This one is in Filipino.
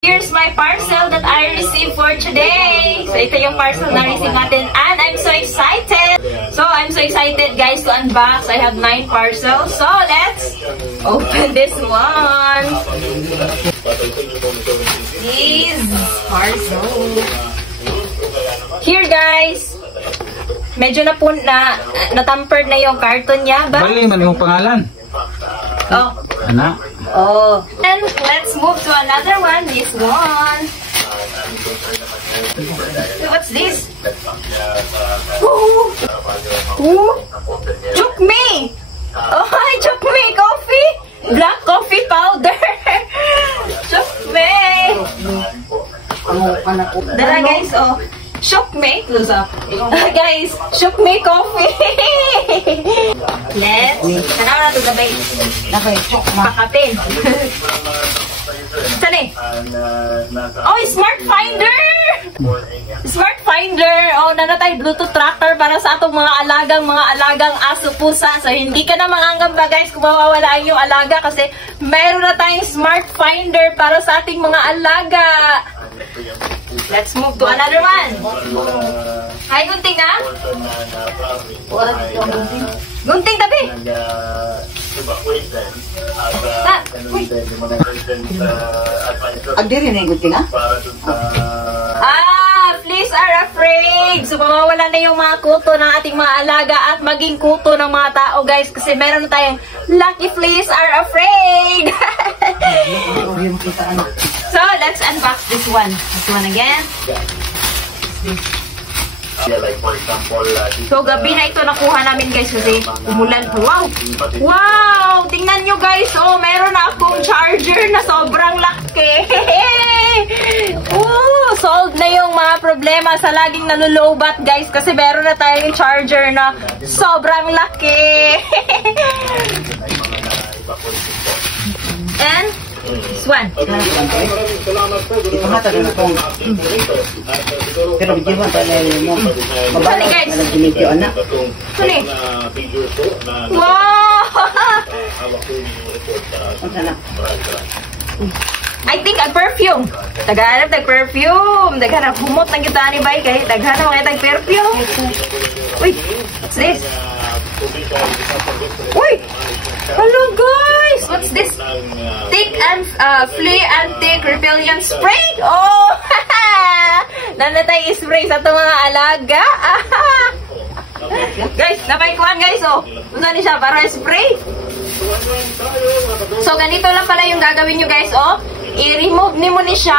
Here's my parcel that I received for today. So, ito yung parcel na receive natin. And I'm so excited. So, I'm so excited, guys, to unbox. I have 9 parcels. So, let's open this one. These parcels. Here, guys. Medyo na-tampered na yung carton niya. Bali, mali yung pangalan. Oh. Anak. Oh. And let's move to another one. This one. What's this? Ooh. Ooh. Chukme. Oh, hi, Chukme coffee. Black coffee powder. Chukme. Dala, guys, oh. Chukme. Close up. Guys, Chukme coffee. Let's. Sana na ito gabay. Pakatin. Saan eh? Oh, Smart Finder! Smart Finder! Oh, nanatay Bluetooth tracker para sa atong mga alagang aso pusa. So, hindi ka na mangangamba, guys, kung mawawala yung alaga kasi meron na tayong Smart Finder para sa ating mga alaga. Let's move to another one. Hi, Gunting na? Gunting tabi. Agdi rin yung gunting, ha? Fleas are afraid. So, mawawala na yung mga kuto ng ating mga alaga at maging kuto ng mga tao, guys. Kasi meron na tayong Lucky Fleas are afraid. So, let's unbox this one. This one again. So, gabi na ito nakuha namin, guys, kasi umulan po. Wow! Wow! Tingnan nyo, guys. Oh, meron na akong charger na sobrang laki. Solved na yung mga problema sa laging nalulubat, guys, kasi meron na tayong charger na sobrang laki. And this one. Ipahatag na akong. Pero bigyan mo tayo mo. Sali, guys. Anak. Sali. Wow! Ang sana. I think a perfume. Taghanap perfume. Taghanap humot ng kita ni Bay kay taghanap ng perfume. Wait, what's this? Wait. Hello, guys. What's this? Tick and flea anti repellent spray. Oh, nanatay spray sa itong mga alaga. Guys, napaikuan, guys. Oh, usan ni siya para spray. So, ganito lang pala yung gagawin nyo, guys. Oh, i-remove ni mo ni siya.